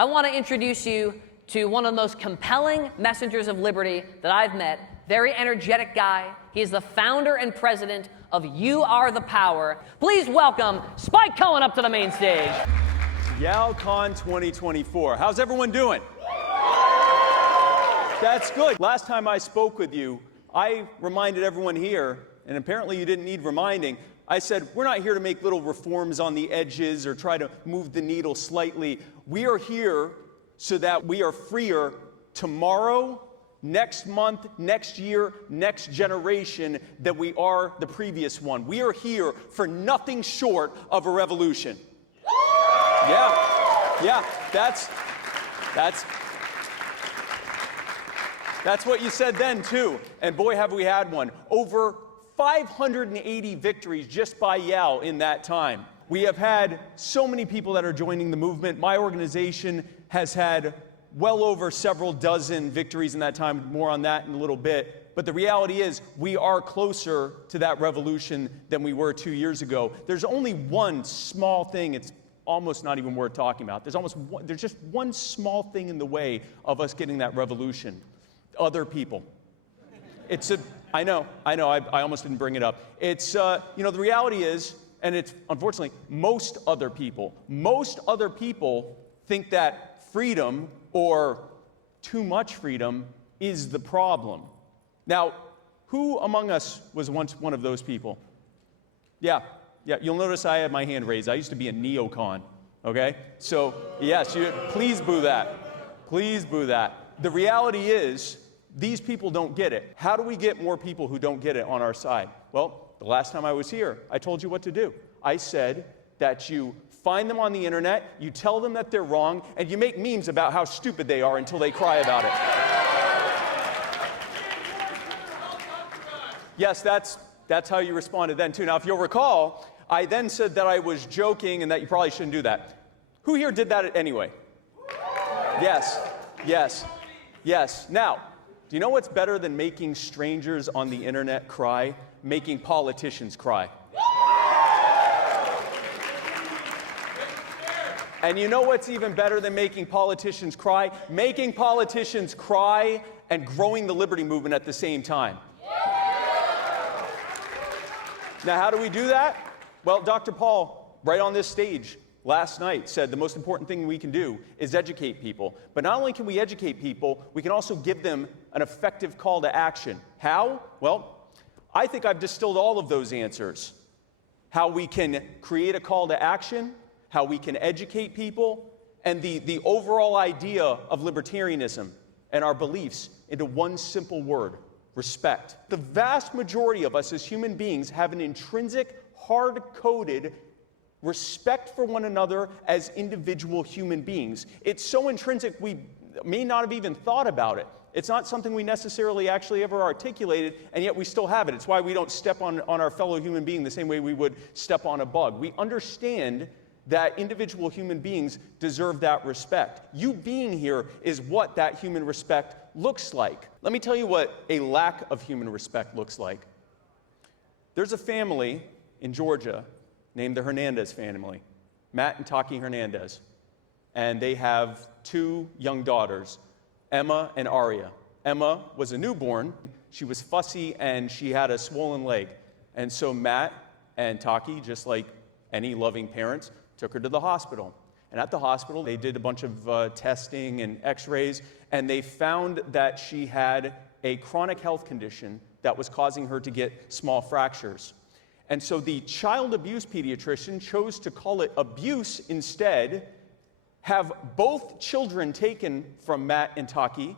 I want to introduce you to one of the most compelling messengers of liberty that I've met. Very energetic guy. He is the founder and president of You Are the Power. Please welcome Spike Cohen up to the main stage. YalCon 2024. How's everyone doing? That's good. Last time I spoke with you, I reminded everyone here, and apparently you didn't need reminding, I said, we're not here to make little reforms on the edges or try to move the needle slightly. We are here so that we are freer tomorrow, next month, next year, next generation than we are the previous one. We are here for nothing short of a revolution. Yeah, that's what you said then too. And boy, have we had one. Over 580 victories just by Yal in that time. We have had so many people that are joining the movement. My organization has had well over several dozen victories in that time. More on that in a little bit. But the reality is we are closer to that revolution than we were 2 years ago. There's only one small thing. It's almost not even worth talking about. There's just one small thing in the way of us getting that revolution. Other people. I know, I almost didn't bring it up. It's, the reality is, and it's unfortunately, most other people think that freedom or too much freedom is the problem. Now, who among us was once one of those people? Yeah, you'll notice I have my hand raised. I used to be a neocon, okay? So, yes, please boo that. Please boo that. The reality is, these people don't get it. How do we get more people who don't get it on our side? Well, the last time I was here, I told you what to do. I said that you find them on the internet, you tell them that they're wrong, and you make memes about how stupid they are until they cry about it. Yes, that's how you responded then too. Now, if you'll recall, I then said that I was joking and that you probably shouldn't do that. Who here did that anyway? Yes. Now, do you know what's better than making strangers on the internet cry? Making politicians cry. And you know what's even better than making politicians cry? Making politicians cry and growing the liberty movement at the same time. Now, how do we do that? Well, Dr. Paul, right on this stage last night, said the most important thing we can do is educate people. But not only can we educate people, we can also give them an effective call to action. How? Well, I think I've distilled all of those answers. How we can create a call to action, how we can educate people, and the overall idea of libertarianism and our beliefs into one simple word: respect. The vast majority of us as human beings have an intrinsic, hard-coded respect for one another as individual human beings. It's so intrinsic we may not have even thought about it. It's not something we necessarily actually ever articulated, and yet we still have it. It's why we don't step on our fellow human being the same way we would step on a bug. We understand that individual human beings deserve that respect. You being here is what that human respect looks like. Let me tell you what a lack of human respect looks like. There's a family in Georgia named the Hernandez family, Matt and Taki Hernandez. And they have two young daughters, Emma and Aria. Emma was a newborn. She was fussy and she had a swollen leg. And so Matt and Taki, just like any loving parents, took her to the hospital. And at the hospital, they did a bunch of testing and x-rays, and they found that she had a chronic health condition that was causing her to get small fractures. And so the child abuse pediatrician chose to call it abuse instead, have both children taken from Matt and Taki.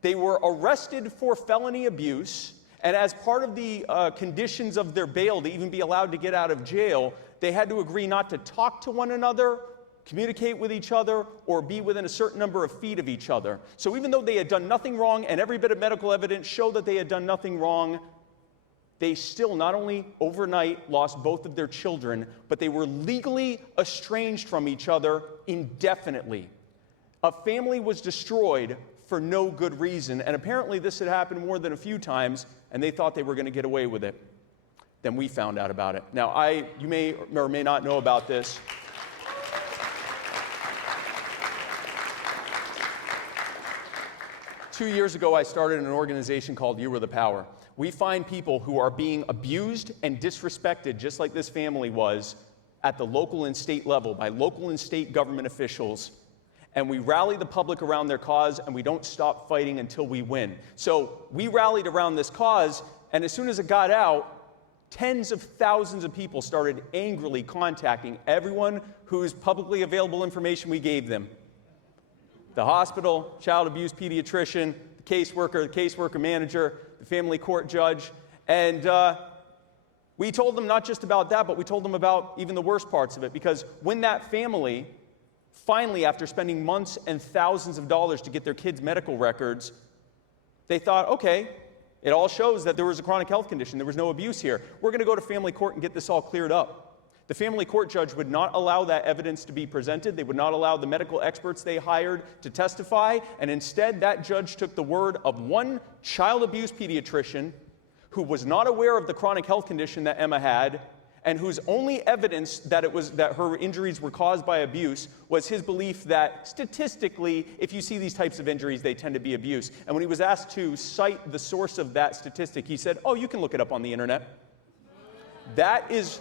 They were arrested for felony abuse, and as part of the conditions of their bail to even be allowed to get out of jail, they had to agree not to talk to one another, communicate with each other, or be within a certain number of feet of each other. So even though they had done nothing wrong, and every bit of medical evidence showed that they had done nothing wrong, they still not only overnight lost both of their children, but they were legally estranged from each other indefinitely. A family was destroyed for no good reason, and apparently this had happened more than a few times, and they thought they were going to get away with it. Then we found out about it. Now, you may or may not know about this. 2 years ago, I started an organization called You Are the Power. We find people who are being abused and disrespected, just like this family was, at the local and state level by local and state government officials. And we rally the public around their cause, and we don't stop fighting until we win. So we rallied around this cause, and as soon as it got out, tens of thousands of people started angrily contacting everyone whose publicly available information we gave them. The hospital, child abuse pediatrician, the caseworker manager, the family court judge. And we told them not just about that, but we told them about even the worst parts of it. Because when that family, finally, after spending months and thousands of dollars to get their kids' medical records, they thought, okay, it all shows that there was a chronic health condition. There was no abuse here. We're going to go to family court and get this all cleared up. The family court judge would not allow that evidence to be presented. They would not allow the medical experts they hired to testify. And instead, that judge took the word of one child abuse pediatrician who was not aware of the chronic health condition that Emma had, and whose only evidence that her injuries were caused by abuse was his belief that statistically, if you see these types of injuries, they tend to be abuse. And when he was asked to cite the source of that statistic, he said, "Oh, you can look it up on the internet." That is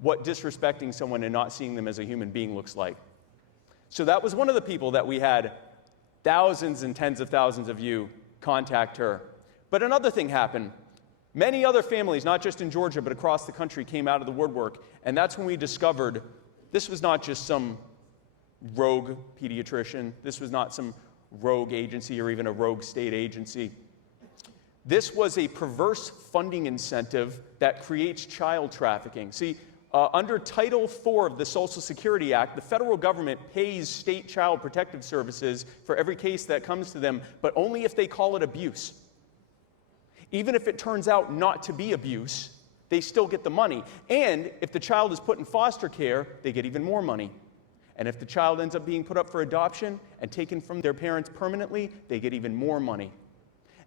what disrespecting someone and not seeing them as a human being looks like. So that was one of the people that we had thousands and tens of thousands of you contact her. But another thing happened. Many other families, not just in Georgia, but across the country, came out of the woodwork. And that's when we discovered this was not just some rogue pediatrician. This was not some rogue agency or even a rogue state agency. This was a perverse funding incentive that creates child trafficking. See, under Title IV of the Social Security Act, the federal government pays state child protective services for every case that comes to them, but only if they call it abuse. Even if it turns out not to be abuse, they still get the money. And if the child is put in foster care, they get even more money. And if the child ends up being put up for adoption and taken from their parents permanently, they get even more money.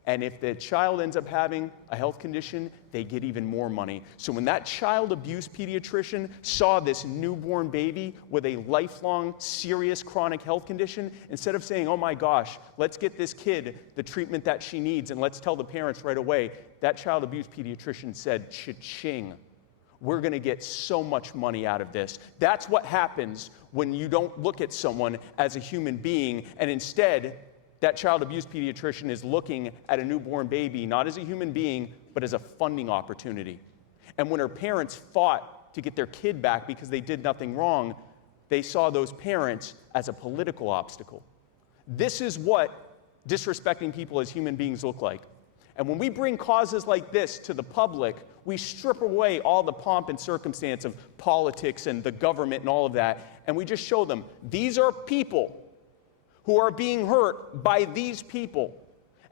And if the child ends up having a health condition, they get even more money. So when that child abuse pediatrician saw this newborn baby with a lifelong, serious chronic health condition, instead of saying, "Oh my gosh, let's get this kid the treatment that she needs and let's tell the parents right away," that child abuse pediatrician said, "Cha-ching. We're going to get so much money out of this." That's what happens when you don't look at someone as a human being, and instead, that child abuse pediatrician is looking at a newborn baby not as a human being, but as a funding opportunity. And when her parents fought to get their kid back because they did nothing wrong, they saw those parents as a political obstacle. This is what disrespecting people as human beings look like. And when we bring causes like this to the public, we strip away all the pomp and circumstance of politics and the government and all of that, and we just show them these are people who are being hurt by these people.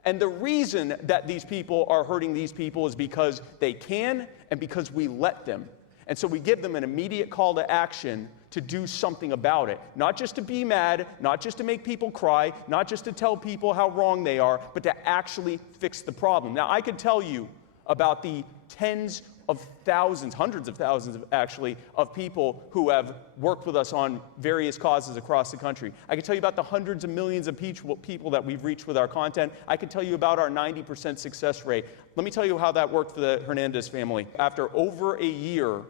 And the reason that these people are hurting these people is because they can and because we let them. And so we give them an immediate call to action to do something about it. Not just to be mad, not just to make people cry, not just to tell people how wrong they are, but to actually fix the problem. Now, I could tell you about the tens of thousands, hundreds of thousands actually, of people who have worked with us on various causes across the country. I can tell you about the hundreds of millions of people that we've reached with our content. I can tell you about our 90% success rate. Let me tell you how that worked for the Hernandez family. After over a year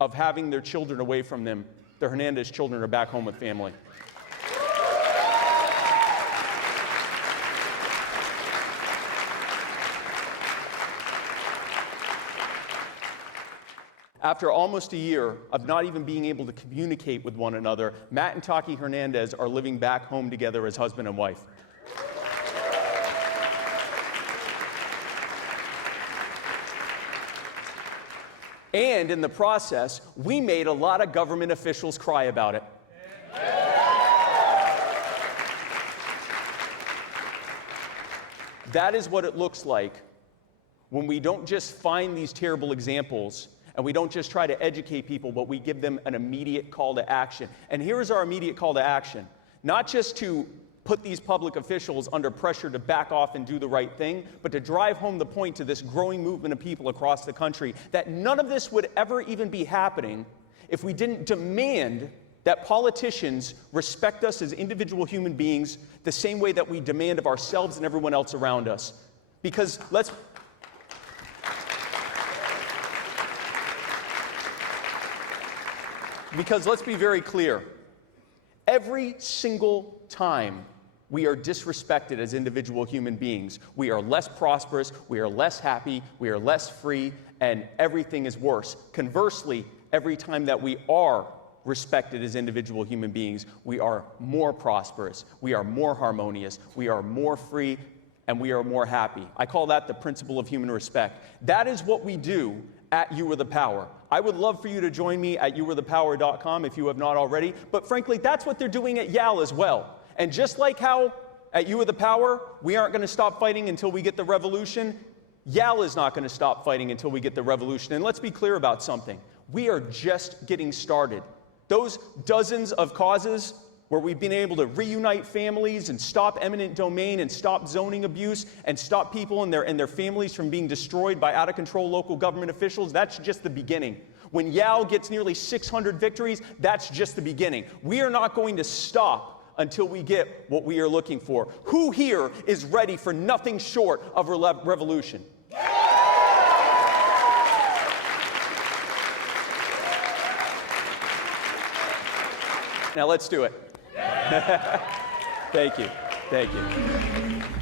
of having their children away from them, the Hernandez children are back home with family. After almost a year of not even being able to communicate with one another, Matt and Taki Hernandez are living back home together as husband and wife. And in the process, we made a lot of government officials cry about it. That is what it looks like when we don't just find these terrible examples and we don't just try to educate people, but we give them an immediate call to action. And here is our immediate call to action. Not just to put these public officials under pressure to back off and do the right thing, but to drive home the point to this growing movement of people across the country that none of this would ever even be happening if we didn't demand that politicians respect us as individual human beings the same way that we demand of ourselves and everyone else around us. Because let's be very clear. Every single time we are disrespected as individual human beings, we are less prosperous, we are less happy, we are less free, and everything is worse. Conversely, every time that we are respected as individual human beings, we are more prosperous, we are more harmonious, we are more free, and we are more happy. I call that the principle of human respect. That is what we do at You Are the Power. I would love for you to join me at youarethepower.com if you have not already, but frankly, that's what they're doing at YAL as well. And just like how at You Are the Power, we aren't going to stop fighting until we get the revolution, YAL is not going to stop fighting until we get the revolution. And let's be clear about something. We are just getting started. Those dozens of causes where we've been able to reunite families and stop eminent domain and stop zoning abuse and stop people and their families from being destroyed by out-of-control local government officials, that's just the beginning. When YAL gets nearly 600 victories, that's just the beginning. We are not going to stop until we get what we are looking for. Who here is ready for nothing short of revolution? Now let's do it. Thank you. Thank you.